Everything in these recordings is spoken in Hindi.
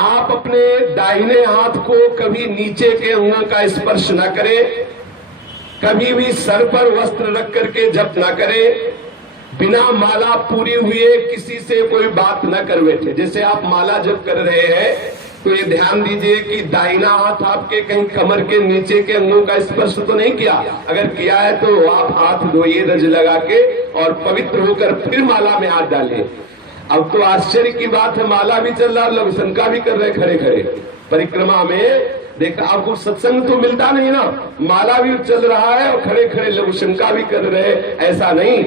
आप अपने दाहिने हाथ को कभी नीचे के अंगों का स्पर्श न करें, कभी भी सर पर वस्त्र रख करके जप न करें, बिना माला पूरी हुए किसी से कोई बात न कर बैठे। जैसे आप माला जप कर रहे हैं तो ये ध्यान दीजिए कि दाहिना हाथ आपके कहीं कमर के नीचे के अंगों का स्पर्श तो नहीं किया। अगर किया है तो आप हाथ धोइए रज लगा के और पवित्र होकर फिर माला में हाथ डालिए। अब तो आश्चर्य की बात है, माला भी चल रहा, लघु शंका भी कर रहे खड़े खड़े परिक्रमा में। देखा आपको सत्संग तो मिलता नहीं ना, माला भी चल रहा है और खड़े खड़े लघु शंका भी कर रहे। ऐसा नहीं,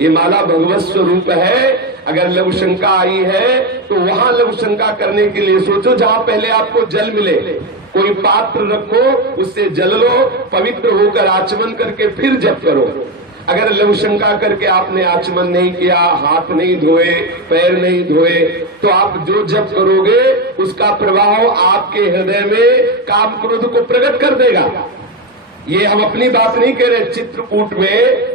ये माला भगवत स्वरूप है। अगर लघु शंका आई है तो वहां लघु शंका करने के लिए सोचो जहां पहले आपको जल मिले, कोई पात्र रखो, उससे जल लो, पवित्र होकर आचमन करके फिर जप करो। अगर लघु शंका करके आपने आचमन नहीं किया, हाथ नहीं धोए, पैर नहीं धोए, तो आप जो जप करोगे उसका प्रभाव आपके हृदय में काम क्रोध को प्रकट कर देगा। ये हम अपनी बात नहीं कह रहे। चित्रकूट में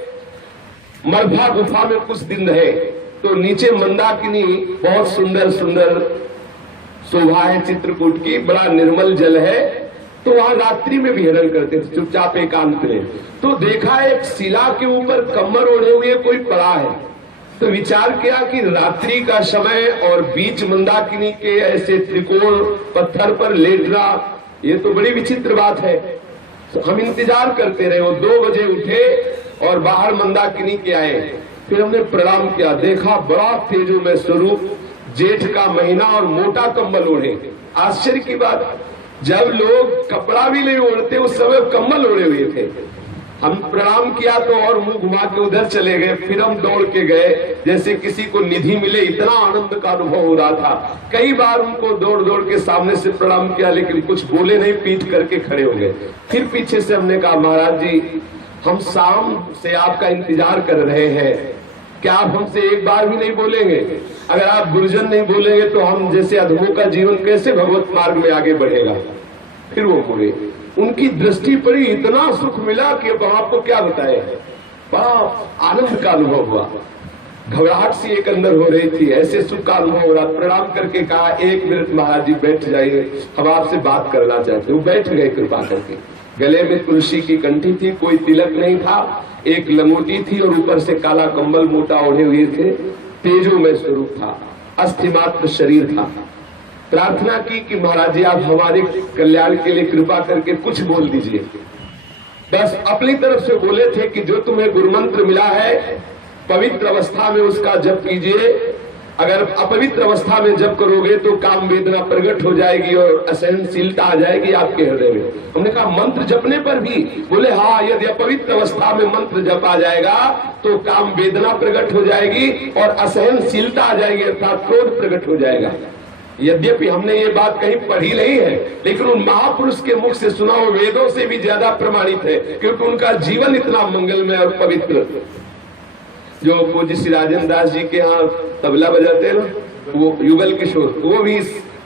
मरभा गुफा में कुछ दिन रहे तो नीचे मंदाकिनी बहुत सुंदर सुंदर शोभा है चित्रकूट की, बड़ा निर्मल जल है। तो वहां रात्रि में विहरण करते थे चुपचाप एकांत में। तो देखा एक शिला के ऊपर कम्बल ओढ़े हुए कोई पड़ा है। तो विचार किया कि रात्रि का समय और बीच मंदाकिनी के ऐसे त्रिकोण पत्थर पर लेटना, ये तो बड़ी विचित्र बात है। तो हम इंतजार करते रहे। वो 2 बजे उठे और बाहर मंदाकिनी के आए। फिर हमने प्रणाम किया, देखा बड़ा तेजोमय स्वरूप, जेठ का महीना और मोटा कंबल ओढ़े। आश्चर्य की बात, जब लोग कपड़ा भी नहीं ओढ़ते उस समय कंबल ओढ़े हुए थे। हम प्रणाम किया तो और मुंह घुमा के उधर चले गए। फिर हम दौड़ के गए जैसे किसी को निधि मिले, इतना आनंद का अनुभव हो रहा था। कई बार उनको दौड़ दौड़ के सामने से प्रणाम किया लेकिन कुछ बोले नहीं, पीठ करके खड़े हो गए। फिर पीछे से हमने कहा, महाराज जी हम शाम से आपका इंतजार कर रहे हैं, क्या आप हमसे एक बार भी नहीं बोलेंगे? अगर आप गुरुजन नहीं बोलेंगे तो हम जैसे अधमों का जीवन कैसे भगवत मार्ग में आगे बढ़ेगा? फिर वो बोले, उनकी दृष्टि पड़ी, इतना सुख मिला कि अब आपको क्या बताए। बड़ा आनंद का अनुभव हुआ, घबराहट सी एक अंदर हो रही थी, ऐसे सुख का अनुभव हो रहा। प्रणाम करके कहा, 1 मिनट महाराज जी बैठ जाइए, हम आपसे बात करना चाहते। वो बैठ गए कृपा करके। गले में तुलसी की कंठी थी, कोई तिलक नहीं था, एक लंगोटी थी और ऊपर से काला कंबल मोटा ओढ़े हुए थे। तेजोमय स्वरूप था, अस्थिमात्र शरीर था। प्रार्थना की कि महाराज जी आप हमारे कल्याण के लिए कृपा करके कुछ बोल दीजिए। बस अपनी तरफ से बोले थे कि जो तुम्हें गुरु मंत्र मिला है पवित्र अवस्था में उसका जप कीजिए। अगर अपवित्र अवस्था में जप करोगे तो काम वेदना प्रकट हो जाएगी और असहनशीलता आ जाएगी आपके हृदय में। हमने कहा मंत्र जपने पर भी? बोले हाँ, यदि अपवित्र अवस्था में मंत्र जप आ जाएगा तो काम वेदना प्रकट हो जाएगी और असहनशीलता आ जाएगी, अर्थात क्रोध प्रकट हो जाएगा। यद्यपि हमने ये बात कहीं पढ़ी नहीं है लेकिन उन महापुरुष के मुख से सुना हुआ वेदों से भी ज्यादा प्रमाणित है, क्योंकि उनका जीवन इतना मंगलमय और पवित्र। जो पूज्य श्री राजेंद्र दास जी के यहाँ तबला बजाते हैं ना, वो युगल किशोर, वो भी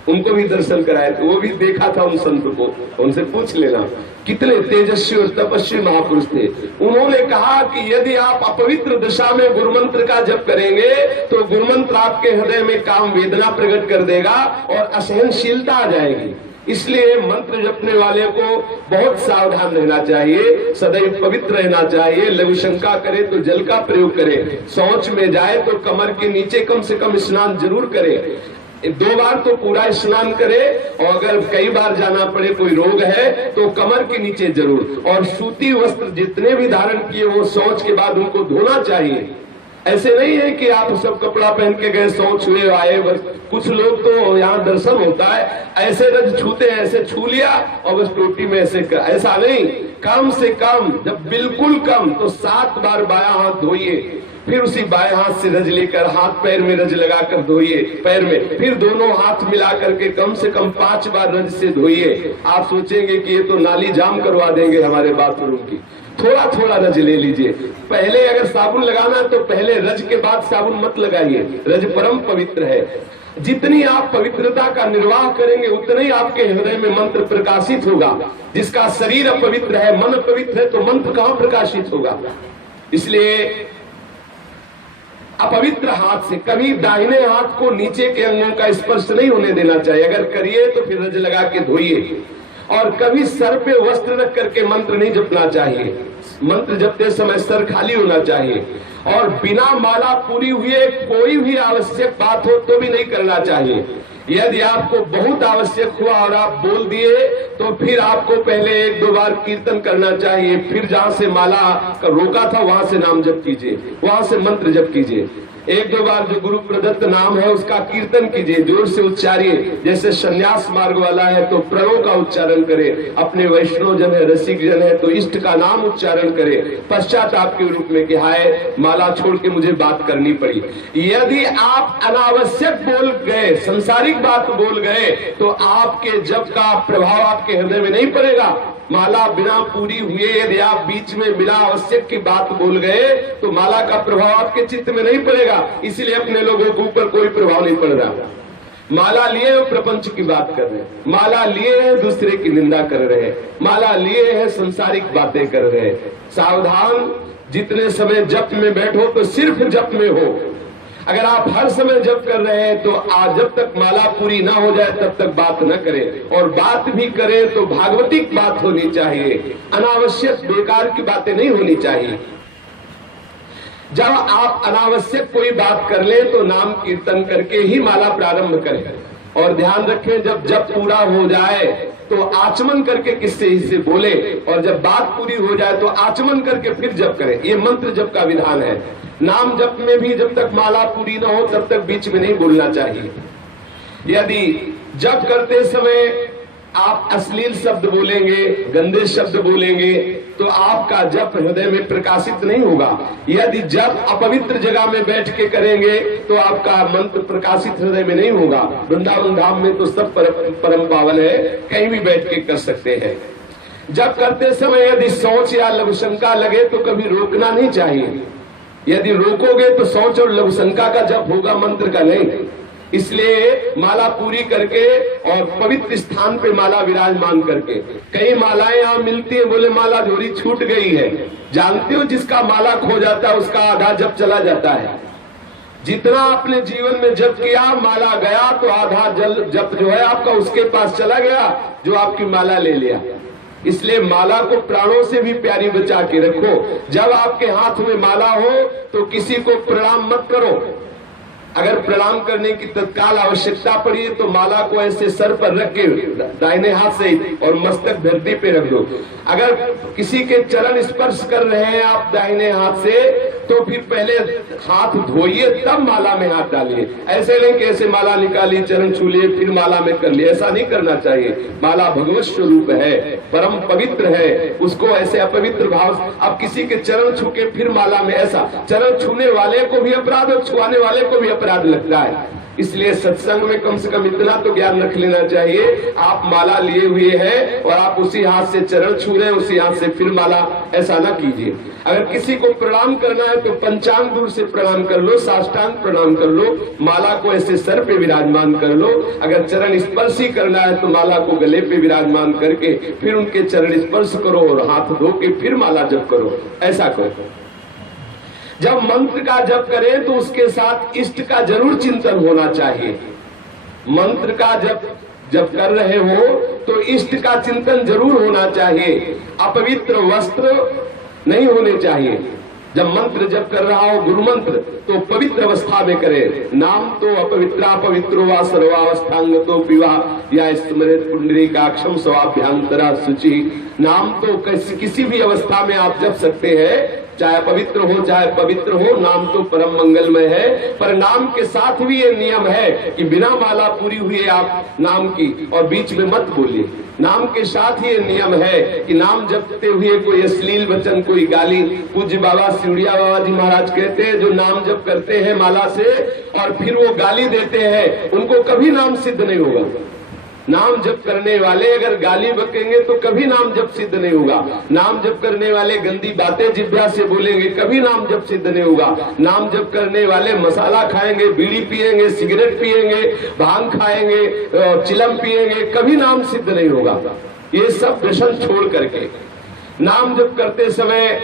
उनको भी दर्शन कराए थे, वो भी देखा था उन संत को, उनसे पूछ लेना। कितने तेजस्वी और तपस्वी महापुरुष थे। उन्होंने कहा कि यदि आप अपवित्र दिशा में गुरुमंत्र का जप करेंगे तो गुरुमंत्र आपके हृदय में काम वेदना प्रकट कर देगा और असहनशीलता आ जाएगी। इसलिए मंत्र जपने वाले को बहुत सावधान रहना चाहिए, सदैव पवित्र रहना चाहिए। लघु शंका करे तो जल का प्रयोग करे, शौच में जाए तो कमर के नीचे कम से कम स्नान जरूर करे, 2 बार तो पूरा स्नान करे, और अगर कई बार जाना पड़े, कोई रोग है तो कमर के नीचे जरूर। और सूती वस्त्र जितने भी धारण किए वो शौच के बाद उनको धोना चाहिए। ऐसे नहीं है कि आप सब कपड़ा पहन के गए, शौच हुए आए। बस कुछ लोग तो यहाँ दर्शन होता है ऐसे रज छूते हैं, ऐसे छू लिया और बस टोटी में ऐसा नहीं। कम से कम, जब बिल्कुल कम तो 7 बार बाया हाथ धोइए, फिर उसी बाएं हाथ से रज लेकर हाथ पैर में रज लगाकर धोइए पैर में, फिर दोनों हाथ मिला करके कम से कम 5 बार रज से धोइए। आप सोचेंगे कि ये तो नाली जाम करवा देंगे हमारे बाथरूम की। थोड़ा थोड़ा रज ले लीजिए। पहले अगर साबुन लगाना है तो पहले रज के बाद साबुन मत लगाइए, रज परम पवित्र है। जितनी आप पवित्रता का निर्वाह करेंगे उतना ही आपके हृदय में मंत्र प्रकाशित होगा। जिसका शरीर अपवित्र है, मन पवित्र है, तो मंत्र कहाँ प्रकाशित होगा? इसलिए अपवित्र हाथ से कभी दाहिने हाथ को नीचे के अंगों का स्पर्श नहीं होने देना चाहिए। अगर करिए तो फिर रज लगा के धोइए। और कभी सर पे वस्त्र रख करके मंत्र नहीं जपना चाहिए। मंत्र जपते समय सर खाली होना चाहिए। और बिना माला पूरी हुए कोई भी आवश्यक बात हो तो भी नहीं करना चाहिए। यदि आपको बहुत आवश्यक हुआ और आप बोल दिए तो फिर आपको पहले 1-2 बार कीर्तन करना चाहिए। फिर जहां से माला का रोका था वहां से नाम जप कीजिए, वहां से मंत्र जप कीजिए। 1-2 बार जो गुरु प्रदत्त नाम है उसका कीर्तन कीजिए, जोर से उच्चारिए। जैसे संन्यास मार्ग वाला है तो प्रणव का उच्चारण करे, अपने वैष्णव जन है, रसिक जन है तो इष्ट का नाम उच्चारण करे पश्चाताप के रूप में कि हाय माला छोड़ के मुझे बात करनी पड़ी। यदि आप अनावश्यक बोल गए, संसारिक बात बोल गए तो आपके जप का प्रभाव आपके हृदय में नहीं पड़ेगा। माला बिना पूरी हुए यदि आप बीच में बिना आवश्यक की बात बोल गए तो माला का प्रभाव आपके चित्त में नहीं पड़ेगा। इसलिए अपने लोगों के ऊपर कोई प्रभाव नहीं पड़ रहा। माला लिए हो प्रपंच की बात कर रहे हैं, माला लिए हैं दूसरे की निंदा कर रहे हैं, माला लिए हैं संसारिक बातें कर रहे हैं। सावधान, जितने समय जप में बैठो तो सिर्फ जप में हो। अगर आप हर समय जप कर रहे हैं तो आज जब तक माला पूरी ना हो जाए तब तक बात न करें। और बात भी करें तो भागवतिक बात होनी चाहिए, अनावश्यक बेकार की बातें नहीं होनी चाहिए। जब आप अनावश्यक कोई बात कर ले तो नाम कीर्तन करके ही माला प्रारंभ करें। और ध्यान रखें जब जप पूरा हो जाए तो आचमन करके किससे इससे बोले, और जब बात पूरी हो जाए तो आचमन करके फिर जप करें। ये मंत्र जप का विधान है। नाम जप में भी जब तक माला पूरी ना हो तब तक बीच में नहीं बोलना चाहिए। यदि जप करते समय आप अश्लील शब्द बोलेंगे, गंदे शब्द बोलेंगे तो आपका जप हृदय में प्रकाशित नहीं होगा। यदि जप अपवित्र जगह में बैठ के करेंगे तो आपका मंत्र प्रकाशित हृदय में नहीं होगा। वृंदावन धाम में तो सब परम पावन है, कहीं भी बैठ के कर सकते हैं। जप करते समय यदि शौच या लघुशंका लगे तो कभी रोकना नहीं चाहिए। यदि रोकोगे तो शौच और लघुशंका का जप होगा, मंत्र का नहीं। इसलिए माला पूरी करके और पवित्र स्थान पे माला विराजमान करके। कई मालाएं यहाँ मिलती है, बोले माला झोरी छूट गई है। जानते हो जिसका माला खो जाता है उसका आधा जप चला जाता है। जितना आपने जीवन में जप किया, माला गया तो आधा जप जो है आपका उसके पास चला गया जो आपकी माला ले लिया। इसलिए माला को प्राणों से भी प्यारी बचा के रखो। जब आपके हाथ में माला हो तो किसी को प्रणाम मत करो। अगर प्रणाम करने की तत्काल आवश्यकता पड़ी तो माला को ऐसे सर पर रख के दाहिने हाथ से और मस्तक धरती पे रख दो। अगर किसी के चरण स्पर्श कर रहे हैं आप दाहिने हाथ से तो फिर पहले हाथ धोइए तब माला में हाथ डालिए। ऐसे नहीं कि ऐसे माला निकाली, चरण छू लिए, फिर माला में कर लिए, ऐसा नहीं करना चाहिए। माला भगवत स्वरूप है, परम पवित्र है, उसको ऐसे अपवित्र भाव। अब किसी के चरण छू के फिर माला में, ऐसा चरण छूने वाले को भी अपराध और छुआने वाले को भी अपराध लगता है। इसलिए सत्संग में कम से कम इतना तो ज्ञान रख लेना चाहिए, आप माला लिए हुए हैं और आप उसी हाथ से चरण छू रहे हैं, उसी हाथ से फिर माला, ऐसा ना कीजिए। अगर किसी को प्रणाम करना है तो पंचांग दूर से प्रणाम कर लो, साष्टांग प्रणाम कर लो, माला को ऐसे सर पे विराजमान कर लो। अगर चरण स्पर्श ही करना है तो माला को गले पे विराजमान करके फिर उनके चरण स्पर्श करो और हाथ धो के फिर माला जप करो, ऐसा करो। जब मंत्र का जप करें तो उसके साथ इष्ट का जरूर चिंतन होना चाहिए। मंत्र का जब कर रहे हो तो इष्ट का चिंतन जरूर होना चाहिए। अपवित्र वस्त्र नहीं होने चाहिए। जब मंत्र जप कर रहा हो गुरु मंत्र तो पवित्र अवस्था में करे। नाम तो अपवित्रा पवित्रो वा सर्वावस्थांगतो पिवा या स्मृत पुंडरीकाक्षम स्वाभ्यांतरा शुचि। नाम तो किसी भी अवस्था में आप जप सकते हैं, चाहे पवित्र हो चाहे पवित्र हो, नाम तो परम मंगलमय है। पर नाम के साथ भी ये नियम है कि बिना माला पूरी हुई आप नाम की और बीच में मत बोलिए। नाम के साथ ये नियम है कि नाम जपते हुए कोई अश्लील वचन, कोई गाली। पूज्य बाबा सिउड़िया बाबा जी महाराज कहते हैं जो नाम जप करते हैं माला से और फिर वो गाली देते हैं उनको कभी नाम सिद्ध नहीं होगा। नाम जप करने वाले अगर गाली बकेंगे तो कभी नाम जप सिद्ध नहीं होगा। नाम जप करने वाले गंदी बातें जिह्वा से बोलेंगे, कभी नाम जप सिद्ध नहीं होगा। नाम जप करने वाले मसाला खाएंगे, बीड़ी पिएंगे, सिगरेट पिएंगे, भांग खाएंगे, चिलम पिएंगे, कभी नाम सिद्ध नहीं होगा। ये सब व्यसन छोड़ करके नाम जप करते समय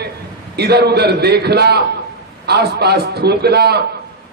इधर उधर देखना, आसपास थूकना,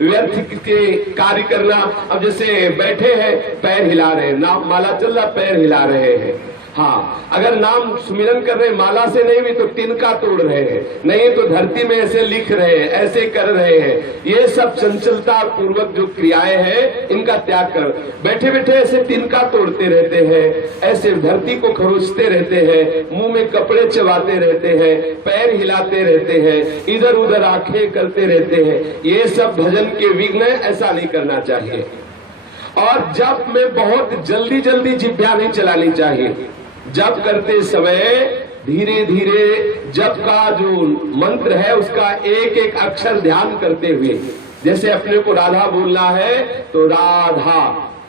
व्यर्थ के कार्य करना। अब जैसे बैठे हैं, पैर हिला रहे हैं, नाम माला चल रहा, पैर हिला रहे हैं। हाँ, अगर नाम सुमिरन कर रहे माला से नहीं भी तो तिनका तोड़ रहे हैं, नहीं तो धरती में ऐसे लिख रहे हैं, ऐसे कर रहे हैं। ये सब चंचलता पूर्वक जो क्रियाएं हैं इनका त्याग कर, बैठे बैठे ऐसे तिनका तोड़ते रहते हैं, ऐसे धरती को खरोचते रहते हैं, मुंह में कपड़े चबाते रहते हैं, पैर हिलाते रहते हैं, इधर उधर आंखें करते रहते हैं। ये सब भजन के विघ्न, ऐसा नहीं करना चाहिए। और जप में बहुत जल्दी जल्दी जिह्वा नहीं चलानी चाहिए। जप करते समय धीरे धीरे जप का जो मंत्र है उसका एक एक अक्षर ध्यान करते हुए, जैसे अपने को राधा बोलना है तो राधा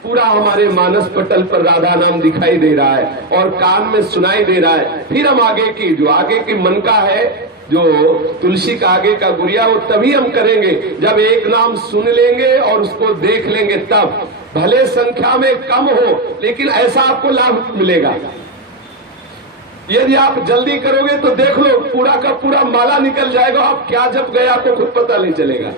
पूरा हमारे मानस पटल पर राधा नाम दिखाई दे रहा है और कान में सुनाई दे रहा है। फिर हम आगे की जो आगे की मन का है, जो तुलसी का आगे का गुड़िया, वो तभी हम करेंगे जब एक नाम सुन लेंगे और उसको देख लेंगे। तब भले संख्या में कम हो लेकिन ऐसा आपको लाभ मिलेगा। यदि आप जल्दी करोगे तो देख लो पूरा का पूरा माला निकल जाएगा, आप क्या जप गए आपको खुद पता नहीं चलेगा।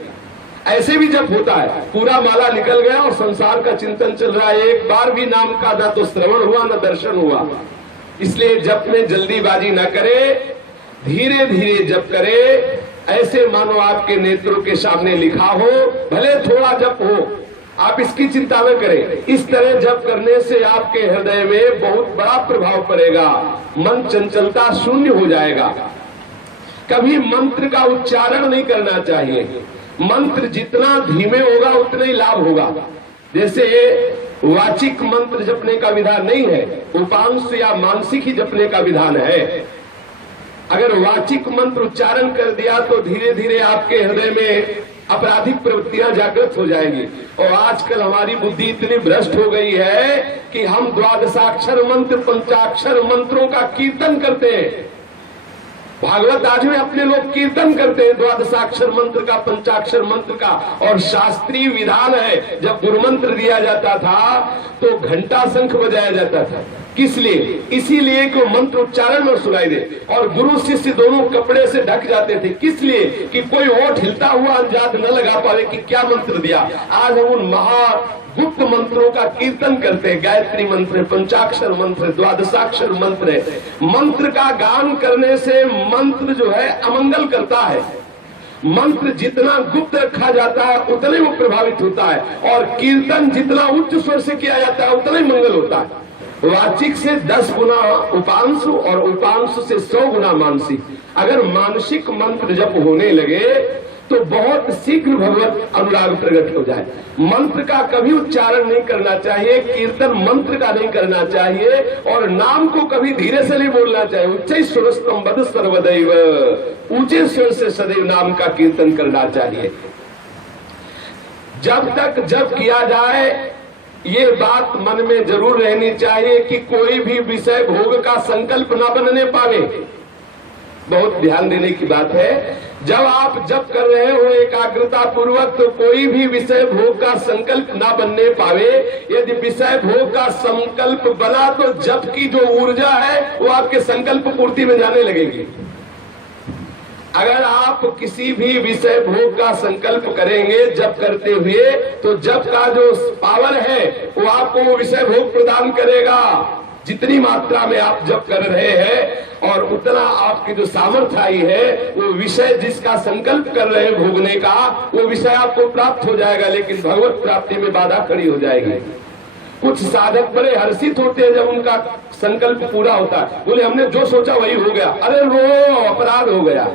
ऐसे भी जब होता है, पूरा माला निकल गया और संसार का चिंतन चल रहा है, एक बार भी नाम का ना तो श्रवण हुआ ना दर्शन हुआ। इसलिए जप में जल्दीबाजी न करे, धीरे धीरे जप करे, ऐसे मानो आपके नेत्रों के सामने लिखा हो, भले थोड़ा जप हो, आप इसकी चिंता न करें। इस तरह जप करने से आपके हृदय में बहुत बड़ा प्रभाव पड़ेगा, मन चंचलता शून्य हो जाएगा। कभी मंत्र का उच्चारण नहीं करना चाहिए। मंत्र जितना धीमे होगा उतना ही लाभ होगा। जैसे वाचिक मंत्र जपने का विधान नहीं है, उपांश या मानसिक ही जपने का विधान है। अगर वाचिक मंत्र उच्चारण कर दिया तो धीरे धीरे आपके हृदय में आपराधिक प्रवृत्तियां जागृत हो जाएंगी। और आजकल हमारी बुद्धि इतनी भ्रष्ट हो गई है कि हम द्वादशाक्षर मंत्र, पंचाक्षर मंत्रों का कीर्तन करते हैं। भागवत आज में अपने लोग कीर्तन करते हैं द्वादशाक्षर मंत्र का, पंचाक्षर मंत्र का। और शास्त्रीय विधान है, जब गुरु मंत्र दिया जाता था तो घंटा शंख बजाया जाता था। किस लिए? इसीलिए कि मंत्र उच्चारण में सुनाई दे। और गुरु शिष्य दोनों कपड़े से ढक जाते थे। किस लिए? कि कोई ओठ हिलता हुआ अंदाज न लगा पावे कि क्या मंत्र दिया। आज हम उन महागुप्त मंत्रों का कीर्तन करते हैं। गायत्री मंत्र, पंचाक्षर मंत्र, द्वादशाक्षर मंत्र है। मंत्र का गान करने से मंत्र जो है अमंगल करता है। मंत्र जितना गुप्त रखा जाता है उतना ही वो प्रभावित होता है। और कीर्तन जितना उच्च स्वर से किया जाता है उतना ही मंगल होता है। वाचिक से 10 गुना उपांशु और उपांशु से 100 गुना मानसिक। अगर मानसिक मंत्र जप होने लगे तो बहुत शीघ्र भगवत अनुराग प्रकट हो जाए। मंत्र का कभी उच्चारण नहीं करना चाहिए, कीर्तन मंत्र का नहीं करना चाहिए, और नाम को कभी धीरे से नहीं बोलना चाहिए। उच्च स्वरस्तम बद सर्वदैव, ऊंचे स्वर से सदैव नाम का कीर्तन करना चाहिए। जब तक जप किया जाए ये बात मन में जरूर रहनी चाहिए कि कोई भी विषय भोग का संकल्प न बनने पावे। बहुत ध्यान देने की बात है। जब आप जप कर रहे हो एकाग्रता पूर्वक तो कोई भी विषय भोग का संकल्प ना बनने पावे। यदि विषय भोग का संकल्प बना तो जप की जो ऊर्जा है वो आपके संकल्प पूर्ति में जाने लगेगी। अगर आप किसी भी विषय भोग का संकल्प करेंगे जप करते हुए तो जप का जो पावर है वो आपको वो विषय भोग प्रदान करेगा। जितनी मात्रा में आप जप कर रहे हैं और उतना आपकी जो सामर्थ्य आई है, वो विषय जिसका संकल्प कर रहे हैं भोगने का, वो विषय आपको प्राप्त हो जाएगा। लेकिन भगवत प्राप्ति में बाधा खड़ी हो जाएगी। कुछ साधक बड़े हर्षित होते हैं जब उनका संकल्प पूरा होता है। बोले हमने जो सोचा वही हो गया। अरे रो, अपराध हो गया।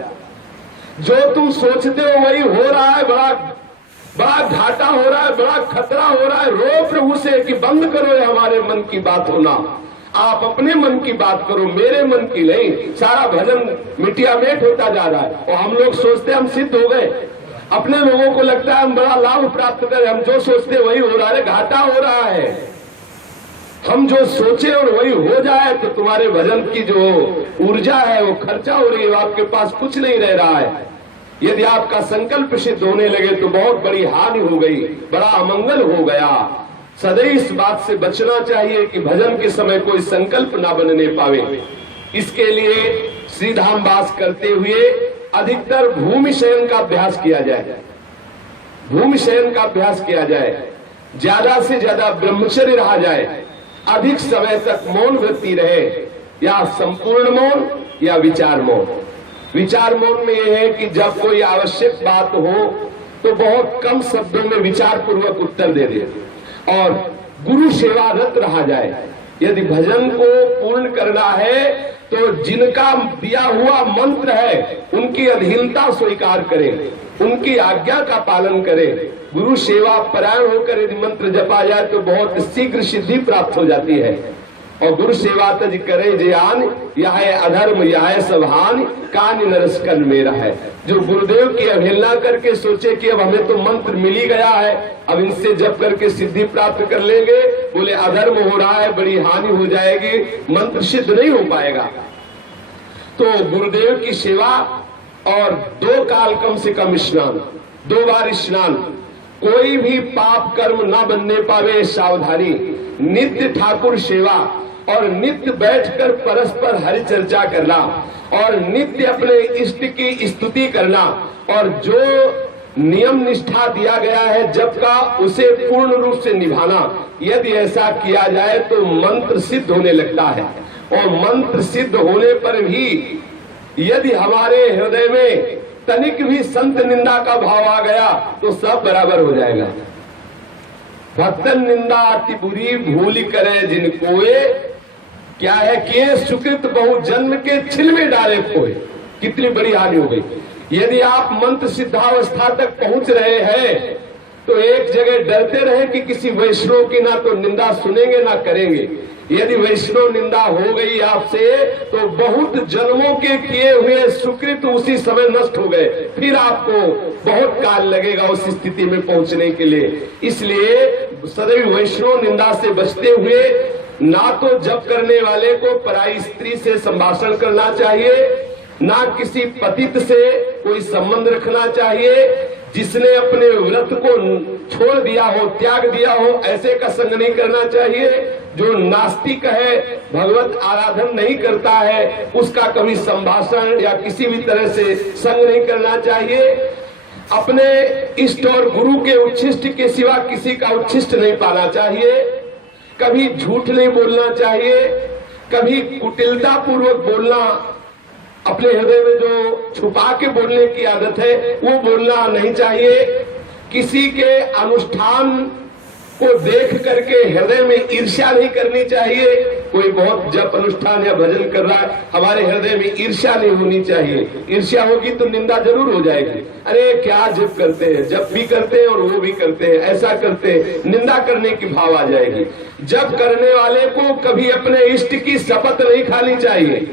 जो तुम सोचते हो वही हो रहा है। बड़ा घाटा हो रहा है, बड़ा खतरा हो रहा है। रो प्रभु से कि बंद करो ये हमारे मन की बात होना। आप अपने मन की बात करो, मेरे मन की नहीं। सारा भजन मिटिया मेट होता जा रहा है और हम लोग सोचते हम सिद्ध हो गए। अपने लोगों को लगता है हम बड़ा लाभ प्राप्त करें। हम जो सोचते वही हो रहा है, घाटा हो रहा है। हम जो सोचे और वही हो जाए तो तुम्हारे भजन की जो ऊर्जा है वो खर्चा हो रही है, आपके पास कुछ नहीं रह रहा है। यदि आपका संकल्प सिद्ध होने लगे तो बहुत बड़ी हानि हो गई, बड़ा अमंगल हो गया। सदैव इस बात से बचना चाहिए कि भजन के समय कोई संकल्प ना बनने पावे। इसके लिए श्रीधाम वास करते हुए अधिकतर भूमि शयन का अभ्यास किया जाए। भूमि शयन का अभ्यास किया जाए, ज्यादा से ज्यादा ब्रह्मचर्य रहा जाए, अधिक समय तक मौन वृत्ति रहे, या संपूर्ण मौन या विचार मौन। विचार मौन में यह है कि जब कोई आवश्यक बात हो तो बहुत कम शब्दों में विचार पूर्वक उत्तर दे दे और गुरु सेवारत रहा जाए। यदि भजन को पूर्ण करना है तो जिनका दिया हुआ मंत्र है उनकी अधीनता स्वीकार करें, उनकी आज्ञा का पालन करें। गुरु सेवा परायण होकर यदि मंत्र जपा जाए तो बहुत शीघ्र सिद्धि प्राप्त हो जाती है। और गुरु सेवा तज करे जयान, यह अधर्म यह सबहान, कान नरस कन मेरा है। जो गुरुदेव की अवहेलना करके सोचे कि अब हमें तो मंत्र मिल ही गया है, अब इनसे जप करके सिद्धि प्राप्त कर लेंगे, बोले अधर्म हो रहा है, बड़ी हानि हो जाएगी, मंत्र सिद्ध नहीं हो पाएगा। तो गुरुदेव की सेवा और 2 काल कम से कम स्नान, 2 बार स्नान, कोई भी पाप कर्म न बनने पावे सावधानी, नित्य ठाकुर सेवा और नित्य बैठकर परस्पर हरि चर्चा करना और नित्य अपने इष्ट की स्तुति करना और जो नियम निष्ठा दिया गया है जप का उसे पूर्ण रूप से निभाना। यदि ऐसा किया जाए तो मंत्र सिद्ध होने लगता है। और मंत्र सिद्ध होने पर भी यदि हमारे हृदय में तनिक भी संत निंदा का भाव आ गया तो सब बराबर हो जाएगा। भक्तन निंदा अति बुरी भूल करे जिन कोए, क्या है कि सुकृत बहु जन्म के छिल में डाले खोए। कितनी बड़ी हानि हो गई। यदि आप मंत्र सिद्धावस्था तक पहुंच रहे हैं तो एक जगह डरते रहे कि किसी वैष्णव की ना तो निंदा सुनेंगे ना करेंगे। यदि वैष्णव निंदा हो गई आपसे तो बहुत जन्मों के किए हुए सुकृत उसी समय नष्ट हो गए, फिर आपको बहुत काल लगेगा उस स्थिति में पहुंचने के लिए। इसलिए सदैव वैष्णव निंदा से बचते हुए ना तो जप करने वाले को पराई स्त्री से संभाषण करना चाहिए, ना किसी पतित से कोई संबंध रखना चाहिए। जिसने अपने व्रत को छोड़ दिया हो, त्याग दिया हो, ऐसे का संग नहीं करना चाहिए। जो नास्तिक है, भगवत आराधन नहीं करता है, उसका कभी संभाषण या किसी भी तरह से संग नहीं करना चाहिए। अपने इष्ट और गुरु के उच्छिष्ट के सिवा किसी का उच्छिष्ट नहीं पाना चाहिए। कभी झूठ नहीं बोलना चाहिए, कभी कुटिलता पूर्वक बोलना, अपने हृदय में जो छुपा के बोलने की आदत है वो बोलना नहीं चाहिए। किसी के अनुष्ठान को देख करके हृदय में ईर्ष्या नहीं करनी चाहिए। कोई बहुत जप अनुष्ठान या भजन कर रहा है, हमारे हृदय में ईर्ष्या नहीं होनी चाहिए। ईर्ष्या होगी तो निंदा जरूर हो जाएगी। अरे क्या जप करते हैं, जप भी करते हैं और वो भी करते हैं, ऐसा करते हैं, निंदा करने की भाव आ जाएगी। जप करने वाले को कभी अपने इष्ट की शपथ नहीं खानी चाहिए।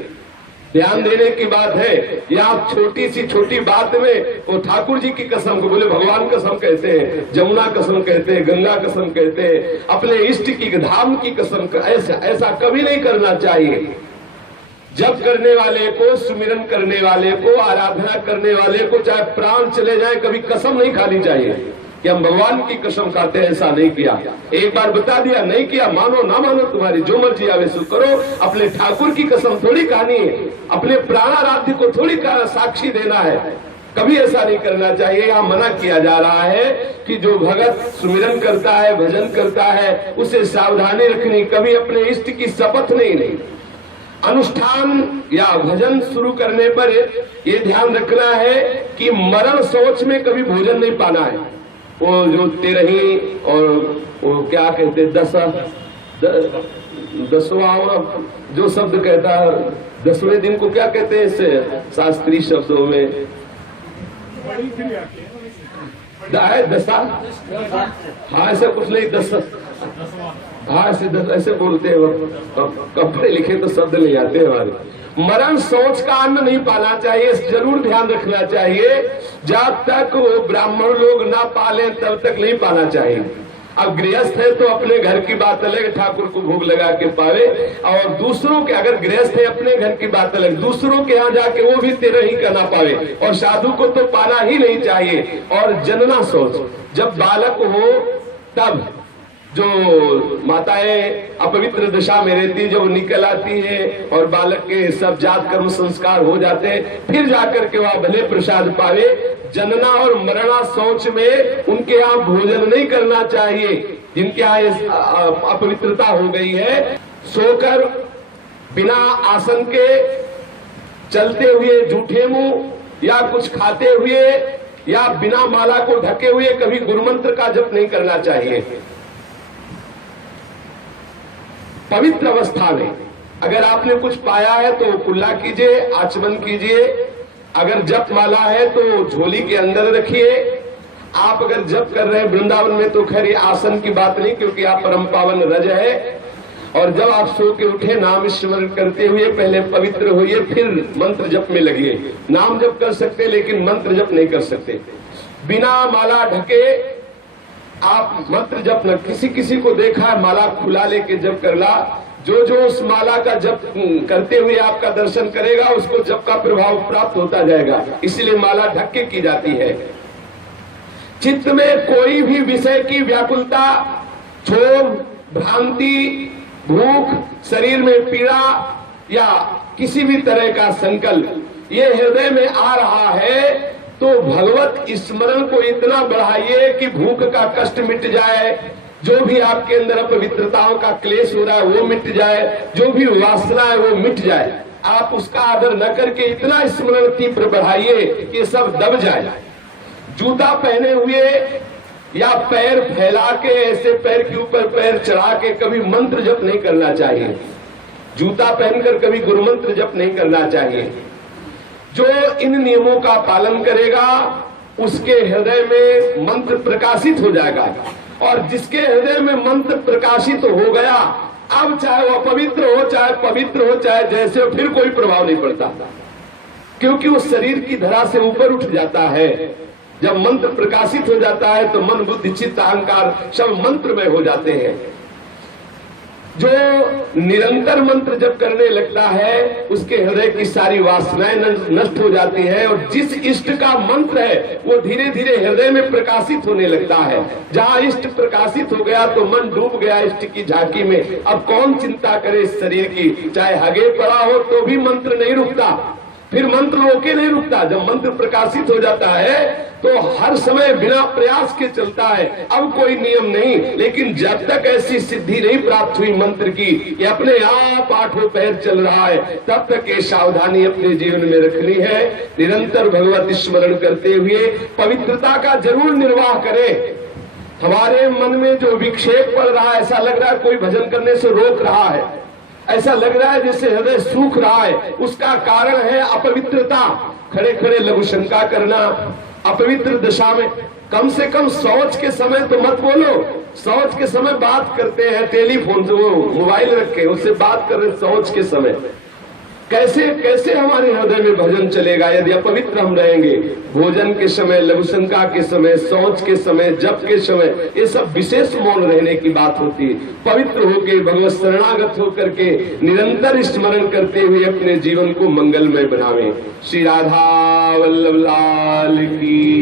ध्यान देने की बात है। या आप छोटी सी छोटी बात में वो ठाकुर जी की कसम को बोले, भगवान कसम कहते हैं, जमुना कसम कहते हैं, गंगा कसम कहते हैं, अपने इष्ट की धाम की कसम, ऐसा कभी नहीं करना चाहिए। जप करने वाले को, सुमिरन करने वाले को, आराधना करने वाले को चाहे प्राण चले जाए कभी कसम नहीं खानी चाहिए कि हम भगवान की कसम खाते हैं। ऐसा नहीं किया, एक बार बता दिया, नहीं किया, मानो ना मानो तुम्हारी जो मर्जी आवे सो करो। अपने ठाकुर की कसम थोड़ी खानी है, अपने प्राणाराध्य को थोड़ी साक्षी देना है। कभी ऐसा नहीं करना चाहिए। यहाँ मना किया जा रहा है कि जो भगत सुमिरन करता है, भजन करता है, उसे सावधानी रखनी, कभी अपने इष्ट की शपथ नहीं। अनुष्ठान या भजन शुरू करने पर ये ध्यान रखना है कि मरण सोच में कभी भोजन नहीं पाना है। वो जो तेरही और वो क्या कहते दसवां जो शब्द कहता है, 10वें दिन को क्या कहते हैं इससे शास्त्रीय शब्दों में, दशा, हाँ ऐसा कुछ नहीं, हाँ ऐसे बोलते हैं। कपड़े लिखे तो शब्द नहीं आते हमारे। मरण सोच का अन्न नहीं पाना चाहिए, जरूर ध्यान रखना चाहिए। जब तक वो ब्राह्मण लोग ना पाले तब तक नहीं पाना चाहिए। अब गृहस्थ है तो अपने घर की बात अलग, ठाकुर को भोग लगा के पावे, और दूसरों के, अगर गृहस्थ है अपने घर की बात अलग, दूसरों के यहाँ जाके वो भी तेरह ही करना पावे। और साधु को तो पाना ही नहीं चाहिए। और जनना सोच, जब बालक हो तब जो माताएं अपवित्र दशा में रहती, जब निकल आती है और बालक के सब जात कर्म संस्कार हो जाते हैं, फिर जाकर के वह भले प्रसाद पावे। जनना और मरणा सोच में उनके यहाँ भोजन नहीं करना चाहिए। जिनके यहाँ अपवित्रता हो गई है, सोकर बिना आसन के चलते हुए झूठे मुंह या कुछ खाते हुए या बिना माला को ढके हुए कभी गुरुमंत्र का जप नहीं करना चाहिए। पवित्र अवस्था में अगर आपने कुछ पाया है तो कुल्ला कीजिए, आचमन कीजिए। अगर जप माला है तो झोली के अंदर रखिए। आप अगर जप कर रहे हैं वृंदावन में तो खैर ये आसन की बात नहीं, क्योंकि आप परम पावन रज है। और जब आप सो के उठे नाम स्मरण करते हुए पहले पवित्र होइए, फिर मंत्र जप में लगिए। नाम जप कर सकते लेकिन मंत्र जप नहीं कर सकते। बिना माला ढके आप मंत्र जप न, किसी को देखा है माला खुला लेके जप करला, जो उस माला का जप करते हुए आपका दर्शन करेगा उसको जप का प्रभाव प्राप्त होता जाएगा। इसलिए माला ढक के की जाती है। चित्त में कोई भी विषय की व्याकुलता, क्षोभ, भ्रांति, भूख, शरीर में पीड़ा या किसी भी तरह का संकल्प ये हृदय में आ रहा है तो भगवत स्मरण को इतना बढ़ाइए कि भूख का कष्ट मिट जाए, जो भी आपके अंदर अपवित्रताओं का क्लेश हो रहा है वो मिट जाए, जो भी वासना है वो मिट जाए। आप उसका आदर न करके इतना स्मरण तीव्र बढ़ाइए कि सब दब जाए। जूता पहने हुए या पैर फैला के ऐसे पैर के ऊपर पैर चढ़ा के कभी मंत्र जप नहीं करना चाहिए। जूता पहनकर कभी गुरु मंत्र जप नहीं करना चाहिए। जो इन नियमों का पालन करेगा उसके हृदय में मंत्र प्रकाशित हो जाएगा, और जिसके हृदय में मंत्र प्रकाशित हो गया, अब चाहे वो अपवित्र हो चाहे पवित्र हो चाहे जैसे हो, फिर कोई प्रभाव नहीं पड़ता, क्योंकि वो शरीर की धरा से ऊपर उठ जाता है। जब मंत्र प्रकाशित हो जाता है तो मन बुद्धि चित्त अहंकार सब मंत्र में हो जाते हैं। जो निरंतर मंत्र जब करने लगता है उसके हृदय की सारी वासनाएं नष्ट हो जाती है, और जिस इष्ट का मंत्र है वो धीरे धीरे हृदय में प्रकाशित होने लगता है। जहाँ इष्ट प्रकाशित हो गया तो मन डूब गया इष्ट की झांकी में। अब कौन चिंता करे इस शरीर की, चाहे हगे पड़ा हो तो भी मंत्र नहीं रुकता, फिर मंत्र रोके नहीं रुकता। जब मंत्र प्रकाशित हो जाता है तो हर समय बिना प्रयास के चलता है। अब कोई नियम नहीं, लेकिन जब तक ऐसी सिद्धि नहीं प्राप्त हुई मंत्र की कि अपने आप आठों पैर चल रहा है, तब तक ये सावधानी अपने जीवन में रखनी है। निरंतर भगवत स्मरण करते हुए पवित्रता का जरूर निर्वाह करें। हमारे मन में जो विक्षेप पड़ रहा है, ऐसा लग रहा है कोई भजन करने से रोक रहा है, ऐसा लग रहा है जैसे हृदय सूख रहा है, उसका कारण है अपवित्रता। खड़े खड़े लघु शंका करना, अपवित्र दशा में कम से कम शौच के समय तो मत बोलो। शौच के समय बात करते हैं, टेलीफोन से वो मोबाइल रखे उससे बात कर रहे, शौच के समय कैसे कैसे हमारे हृदय में भजन चलेगा यदि अपवित्र हम रहेंगे। भोजन के समय, लघु शंका के समय, शौच के समय, जप के समय, ये सब विशेष मौन रहने की बात होती है। पवित्र होके भगवत शरणागत होकर के निरंतर स्मरण करते हुए अपने जीवन को मंगलमय बनावें। श्री राधा वल्लभ लाल की